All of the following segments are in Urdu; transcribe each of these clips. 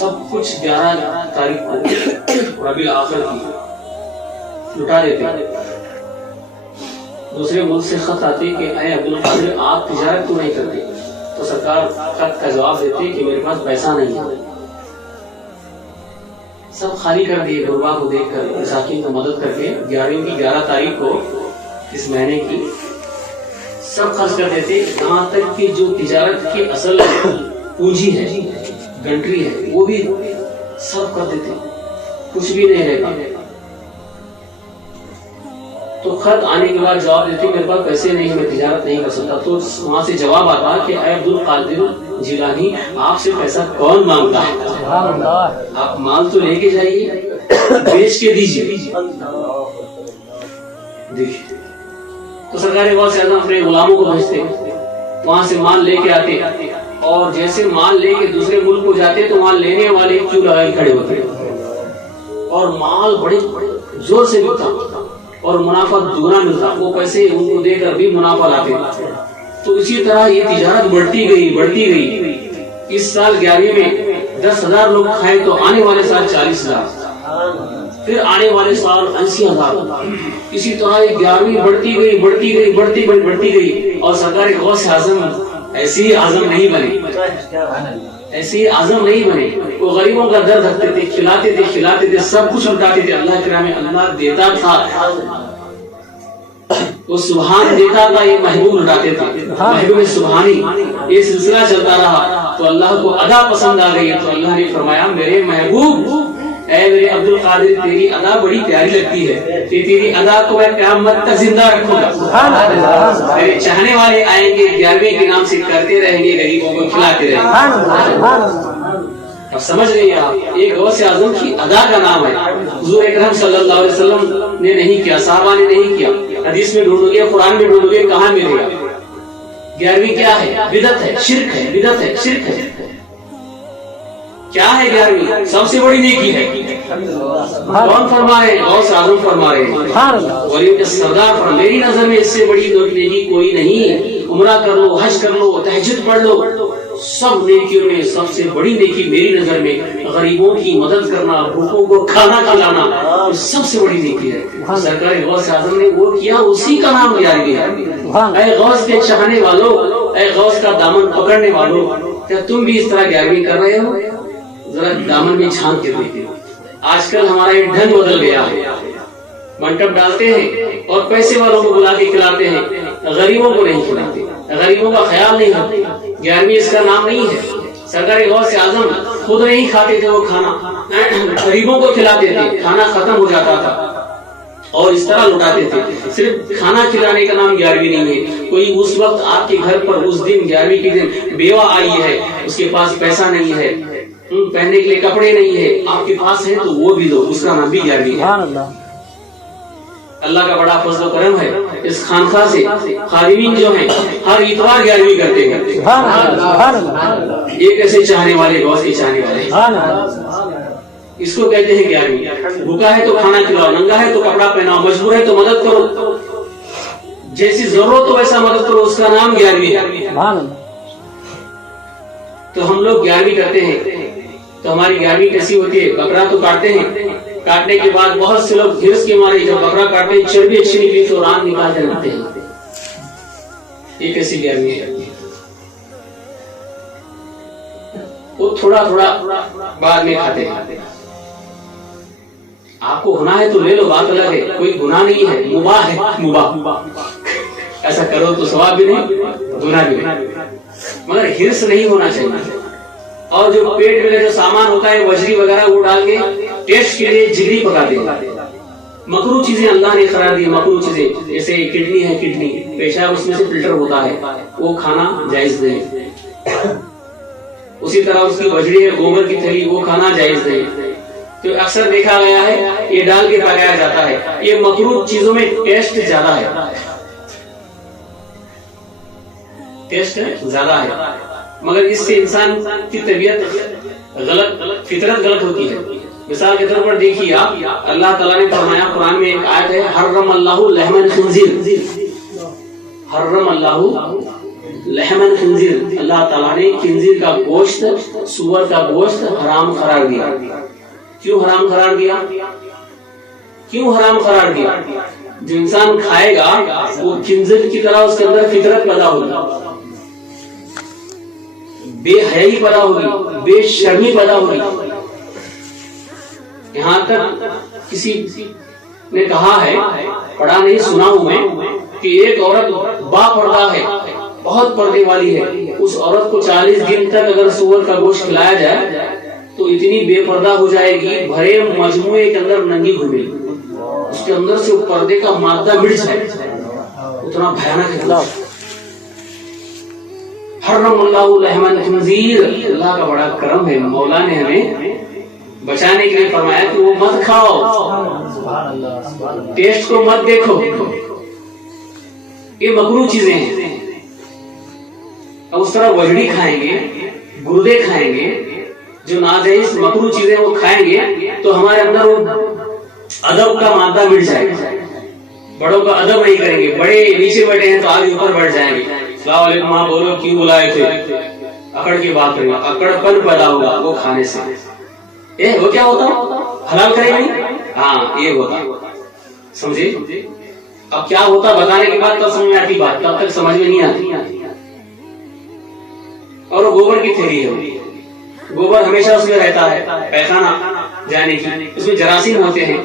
سب کچھ 11 تاریخ کو ربیع الاخر کی لٹا دیتے. دوسرے ملک سے خط آتے کہ اے عبدالقادر آپ تجارت کیوں نہیں کرتے؟ تو سرکار خط کا جواب دیتے کہ میرے پاس پیسہ نہیں ہے. سب خالی کر دیے غربا کو دیکھ کر. مساکین کو مدد کر کے 11ویں کی 11 تاریخ کو اس مہینے کی سب خرچ کر دیتے. یہاں تک کہ جو تجارت کی اصل پونجی ہے گنٹری ہے وہ بھی سب کر دیتے, کچھ بھی نہیں رہتا. تو خط آنے کے بعد جواب دیتے میرے پاس پیسے نہیں, میں تجارت نہیں کر سکتا. تو وہاں سے جواب آتا کہ اے عبدالقادر جیلانی آپ سے پیسہ کون مانگتا ہے؟ آپ مال تو لے کے جائیے, بیچ کے دیجیے. دیکھیے تو سرکار غوث اعظم اپنے غلاموں کو بھیجتے, وہاں سے مال لے کے آتے, اور جیسے مال لے کے دوسرے ملک کو جاتے تو مال لینے والے کیوں لگائے کھڑے ہوتے, اور مال بڑے زور سے بکتا اور منافع دگنا ملتا. وہ پیسے ان کو دے کر بھی منافع لاتے. تو اسی طرح یہ تجارت بڑھتی گئی. اس سال 11ویں میں 10,000 لوگ کھائے تو آنے والے سال 40,000, پھر آنے والے سال 80,000. اسی طرح یہ 11ویں بڑھتی گئی. اور سرکار غوث اعظم ایسے ہی اعظم نہیں بنے. وہ غریبوں کا درد رکھتے تھے, کھلاتے تھے, سب کچھ لٹاتے تھے. اللہ کے راہ میں اللہ دیتا تھا, وہ سبحان دیتا تھا, یہ محبوب لٹاتے تھے. محبوب سبحانی یہ سلسلہ چلتا رہا تو اللہ کو ادا پسند آ گئی. تو اللہ نے فرمایا میرے محبوب اے میرے عبدالقادر تیری ادا بڑی پیاری لگتی ہے, تیری ادا کو میں قیامت تک زندہ رکھوں گا. میرے چاہنے والے آئیں گے 11ویں کے نام سے کرتے رہیں گے, غریبوں کو کھلاتے رہیں گے. اب سمجھ رہے ہیں آپ, ایک غوث اعظم کی ادا کا نام ہے. حضور اکرم صلی اللہ علیہ وسلم نے نہیں کیا, صحابہ نے نہیں کیا. حدیث میں ڈھونڈو گے, قرآن میں ڈھونڈو گے, کہاں ملے گا؟ 11ویں کیا ہے؟ بدعت ہے, شرک ہے, بدعت ہے, شرک ہے. کیا ہے 11ویں؟ سب سے بڑی نیکی ہے. کون فرما رہے ہیں؟ غوث اعظم فرما رہے ہیں, ولی کے سردار فرما. میری نظر میں اس سے بڑی نیکی کوئی نہیں. عمرہ کر لو, حج کر لو, تہجد پڑھ لو, سب نیکیوں میں سب سے بڑی نیکی میری نظر میں غریبوں کی مدد کرنا, بھوکوں کو کھانا کھلانا, سب سے بڑی نیکی ہے. سرکار غوث اعظم نے وہ کیا, اسی کا نام 11ویں ہے. اے غوث کے چاہنے والوں, اے غوث کا دامن پکڑنے والوں, کیا تم بھی اس طرح 11ویں کر رہے ہو؟ ذرا دامن میں جھانک کے دیکھیں. آج کل ہمارا یہ ڈھنگ بدل گیا ہے. منٹپ ڈالتے ہیں اور پیسے والوں کو بلا کے کھلاتے ہیں, غریبوں کو نہیں کھلاتے, غریبوں کا خیال نہیں کرتے. 11ویں اس کا نام نہیں ہے. سرکار غوث اعظم خود نہیں کھاتے تھے وہ کھانا, غریبوں کو کھلاتے تھے. کھانا ختم ہو جاتا تھا اور اس طرح لٹاتے تھے. صرف کھانا کھلانے کا نام 11ویں نہیں ہے. کوئی اس وقت آپ کے گھر پر اس دن 11ویں کے دن بیوہ آئی ہے, اس کے پاس پیسہ نہیں ہے, پہننے کے لیے کپڑے نہیں ہے, آپ کے پاس ہے تو وہ بھی دو, اس کا نام بھی 11ویں ہے. اللہ کا بڑا فضل و کرم ہے. اس خانقاہ سے خادمین جو ہیں ہر اتوار 11ویں کرتے ہیں. یہ کیسے چاہنے والے, غوث کے چاہنے والے, اس کو کہتے ہیں 11ویں. بھوکا ہے تو کھانا کھلاؤ, ننگا ہے تو کپڑا پہناؤ, مجبور ہے تو مدد کرو, جیسی ضرورت ہو ویسا مدد کرو, اس کا نام 11ویں ہے. تو ہم لوگ 11ویں کرتے ہیں تو ہماری 11ویں کیسی ہوتی ہے؟ بکرا تو کاٹتے ہیں, کاٹنے کے بعد بہت سے لوگ ہرس کے مارے جب بکرا کاٹتے ہیں چربی اچھی نکلی تو ران نکال کر رکھتے ہیں. یہ کیسی 11ویں ہے؟ وہ تھوڑا بعد میں کھاتے ہیں. آپ کو گناہ ہے تو لے لو, بات الگ ہے, کوئی گناہ نہیں ہے, مباح ہے, مباح. ایسا کرو تو ثواب بھی نہیں, گناہ بھی نہیں, مگر ہرس نہیں ہونا چاہیے. اور جو پیٹ میں جو سامان ہوتا ہے وجری وغیرہ وہ ڈال کے ٹیسٹ کے لیے جگری پکاتے ہیں. مکروہ چیزیں اللہ نے قرار دی, مکروہ چیزیں جیسے کڈنی ہے, کڈنی پیشاب اس میں سے فلٹر ہوتا ہے, وہ کھانا جائز نہیں. اسی طرح اس کی وجری ہے, گوبر کی تھیلی, وہ کھانا جائز نہیں. تو اکثر دیکھا گیا ہے یہ ڈال کے پکایا جاتا ہے. یہ مکروہ چیزوں میں ٹیسٹ زیادہ ہے, ٹیسٹ زیادہ ہے, مگر اس سے انسان کی طبیعت غلط, فطرت غلط ہوتی ہے. مثال کے طور پر دیکھیے آپ, اللہ تعالیٰ نے فرمایا قرآن میں ایک آیت ہے, حرم اللہ لحم الخنزیر, حرم اللہ لحمن خنزیر، اللہ تعالیٰ نے خنزیر کا گوشت، سور کا گوشت حرام قرار دیا. کیوں حرام قرار دیا؟ کیوں حرام قرار دیا؟ جو انسان کھائے گا وہ خنزیر کی طرح اس کے اندر فطرت پیدا ہوگی، بے حیائی پیدا ہوگی، بے شرمی پیدا ہوگی. یہاں تک کسی نے کہا ہے، پڑھا نہیں سنا ہوں میں، کہ ایک عورت با پردہ ہے، بہت پردے والی ہے، اس عورت کو 40 دن تک اگر سور کا گوشت کھلایا جائے تو اتنی بے پردہ ہو جائے گی، بھرے مجموعے کے اندر ننگی گھومے گی، اس کے اندر سے پردے کا مادہ مٹ جائے، اتنا بھیانک ہے. حرم اللہ لحم الخنزیر، اللہ کا بڑا کرم ہے، مولا نے ہمیں بچانے کے لیے فرمایا کہ وہ مت کھاؤ، ٹیسٹ کو مت دیکھو، یہ مکروہ چیزیں ہیں. اب اس طرح وجڑی کھائیں گے، گردے کھائیں گے، جو ناجائز مکروہ چیزیں وہ کھائیں گے تو ہمارے اندر وہ ادب کا مادہ مٹ جائے گا. بڑوں کا ادب نہیں کریں گے، بڑے نیچے بیٹھے ہیں تو آگے اوپر بڑھ جائیں گے. السلام علیکم، ہاں بولو، کیوں بلائے تھے؟ اکڑ کی بات کریں گے، اکڑ پن پیدا ہوگا وہ کھانے سے. وہ کیا ہوتا؟ حلال کرے نہیں، ہاں یہ ہوتا. سمجھے؟ اب کیا ہوتا بتانے کے بعد تب سمجھ میں آتی بات، تب تک سمجھ میں نہیں آتی. اور وہ گوبر کی تھیلی ہے، گوبر ہمیشہ اس میں رہتا ہے پیخانہ جانے کی، اس میں جراثیم ہوتے ہیں،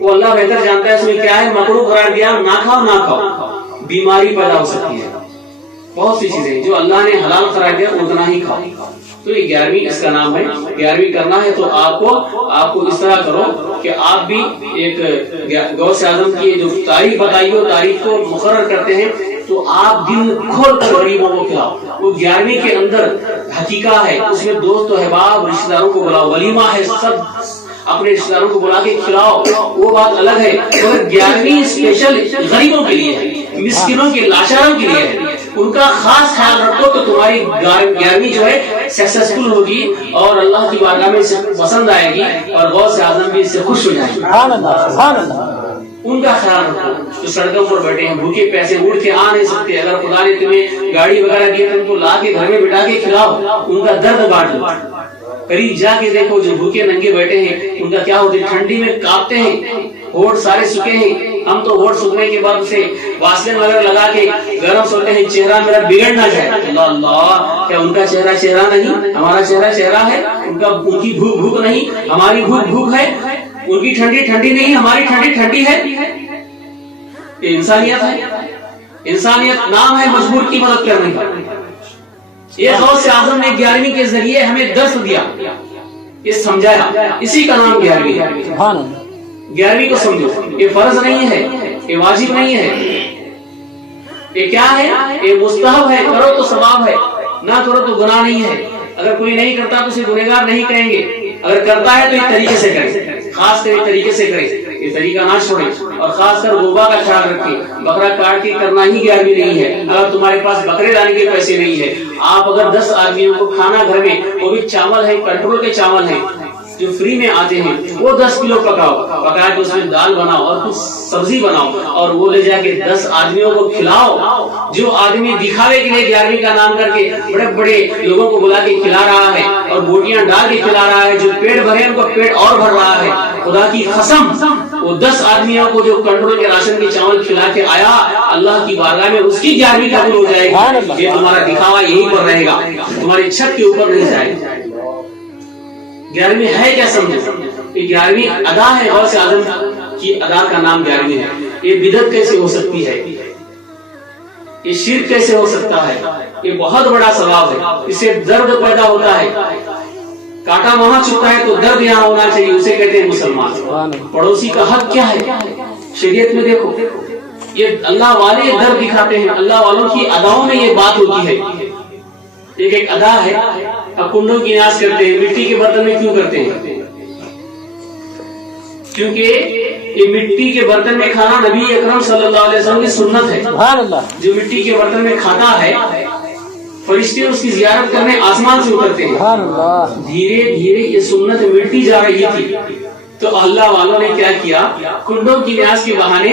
وہ اللہ بہتر جانتا ہے اس میں کیا ہے. مکروہ قرار دیا، نہ کھاؤ نہ کھاؤ، بیماری پیدا ہو سکتی ہے. بہت سی چیزیں جو اللہ نے حلال قرار دیا اتنا ہی کھاؤ. تو یہ 11ویں اس کا نام ہے. 11ویں کرنا ہے تو آپ کو اس طرح کرو کہ آپ بھی ایک غوث اعظم کی جو تاریخ بتائی ہو، تاریخ کو مقرر کرتے ہیں تو آپ دل کھول کر غریبوں کو کھلاؤ. وہ 11ویں کے اندر حقیقہ ہے، اس میں دوست و احباب رشتہ داروں کو بلاؤ، ولیمہ ہے، سب اپنے رشتہ داروں کو بلا کے کھلاؤ، وہ بات الگ ہے. مگر 11ویں اسپیشل غریبوں کے لیے ہے، مسکینوں کے لاچاروں کے لیے ہے. ان کا خاص خیال رکھو تو تمہاری 11ویں جو ہے سکسیسفل ہوگی اور اللہ کی بارگاہ میں پسند آئے گی اور غوث اعظم بھی اس سے خوش ہو جائیں گے. سبحان اللہ، سبحان اللہ. ان کا خیال رکھو جو سڑکوں پر بیٹھے ہیں، بھوکے پیسے اٹھ کے آ نہیں سکتے، اگر خدا نے تمہیں گاڑی وغیرہ دی تو ان کو لا کے گھر میں بٹھا کے کھلاؤ، ان کا درد بانٹ دو. قریب جا کے دیکھو جو بھوکے ننگے بیٹھے ہیں ان کا کیا ہوتا ہے، ٹھنڈی میں کاپتے ہیں، ہوٹ سارے سکے ہیں. ہم تو ہوٹ سکنے کے بعد اسے واسلین وغیرہ لگا کے گرم سوتے ہیں، چہرہ میرا بگڑ نہ جائے. اللہ اللہ، کیا ان کا چہرہ چہرہ نہیں، ہمارا چہرہ چہرہ ہے. ان کی بھوک بھوک نہیں، ہماری بھوک بھوک ہے. ان کی ٹھنڈی ٹھنڈی نہیں، ہماری ٹھنڈی ٹھنڈی ہے. یہ انسانیت ہے. انسانیت نام ہے مجبور کی مدد کرنے کا. یہ غوث اعظم نے 11ویں کے ذریعے ہمیں درس دیا، یہ سمجھایا، اسی کا نام 11ویں ہے. 11ویں کو سمجھو، یہ فرض نہیں ہے، یہ واجب نہیں ہے، یہ کیا ہے، یہ مستحب ہے. کرو تو ثواب ہے، نہ کرو تو گناہ نہیں ہے. اگر کوئی نہیں کرتا تو اسے گنہگار نہیں کہیں گے، اگر کرتا ہے تو ایک طریقے سے کرے، خاص کر ایک طریقے سے کرے، یہ طریقہ نہ چھوڑے. اور خاص کر غوبا کا خیال رکھیں. بکرا کاٹ کے کرنا ہی 11ویں نہیں ہے. اگر تمہارے پاس بکرے لانے کے پیسے نہیں ہے، آپ اگر 10 آدمیوں کو کھانا گھر میں، وہ بھی چاول ہے، کنٹرول کے چاول ہیں جو فری میں آتے ہیں، وہ 10 کلو پکاؤ، پکا کے اس میں دال بناؤ اور کچھ سبزی بناؤ اور وہ لے جا کے 10 آدمیوں کو کھلاؤ. جو آدمی دکھاوے کے لیے 11ویں کا نام کر کے بڑے بڑے لوگوں کو بلا کے کھلا رہا ہے اور بوٹیاں ڈال کے کھلا رہا ہے، جو پیٹ بھرے ان کو پیٹ اور بھر رہا ہے، خدا کی قسم وہ 10 آدمیوں کو جو کنٹرول کے راشن کے چاول کھلا کے آیا، اللہ کی بارگاہ میں اس کی 11ویں قبول ہو جائے گی. یہ تمہارا دکھاوا یہیں پر رہے گا، تمہاری چھت کے اوپر نہیں جائے گا. 11ویں ہے کیا سمجھو؟ یہ 11ویں ادا ہے، غوث اعظم کی ادا کا نام 11ویں ہے. یہ بدعت کیسے ہو سکتی ہے، یہ شرک کیسے ہو سکتا ہے؟ یہ بہت بڑا ثواب ہے. اس سے درد پیدا ہوتا ہے، کاٹا وہاں چھپتا ہے تو درد یہاں ہونا چاہیے، اسے کہتے ہیں مسلمان. پڑوسی کا حق کیا ہے شریعت میں؟ دیکھو یہ اللہ والے درد دکھاتے ہیں، اللہ والوں کی اداؤں میں یہ بات ہوتی ہے. ایک ادا ہے، اب کنڈوں کی نیاز کرتے ہیں، مٹی کے برتن میں کیوں کرتے ہیں؟ کیونکہ یہ مٹی کے برتن میں کھانا نبی اکرم صلی اللہ علیہ وسلم کی سنت ہے. جو مٹی کے برتن میں کھاتا ہے فرشتے اس کی زیارت کرنے آسمان سے اترتے ہیں. دھیرے دھیرے یہ سنت مٹی جا رہی تھی تو اللہ والوں نے کیا کیا، کنڈوں کی نیاز کے بہانے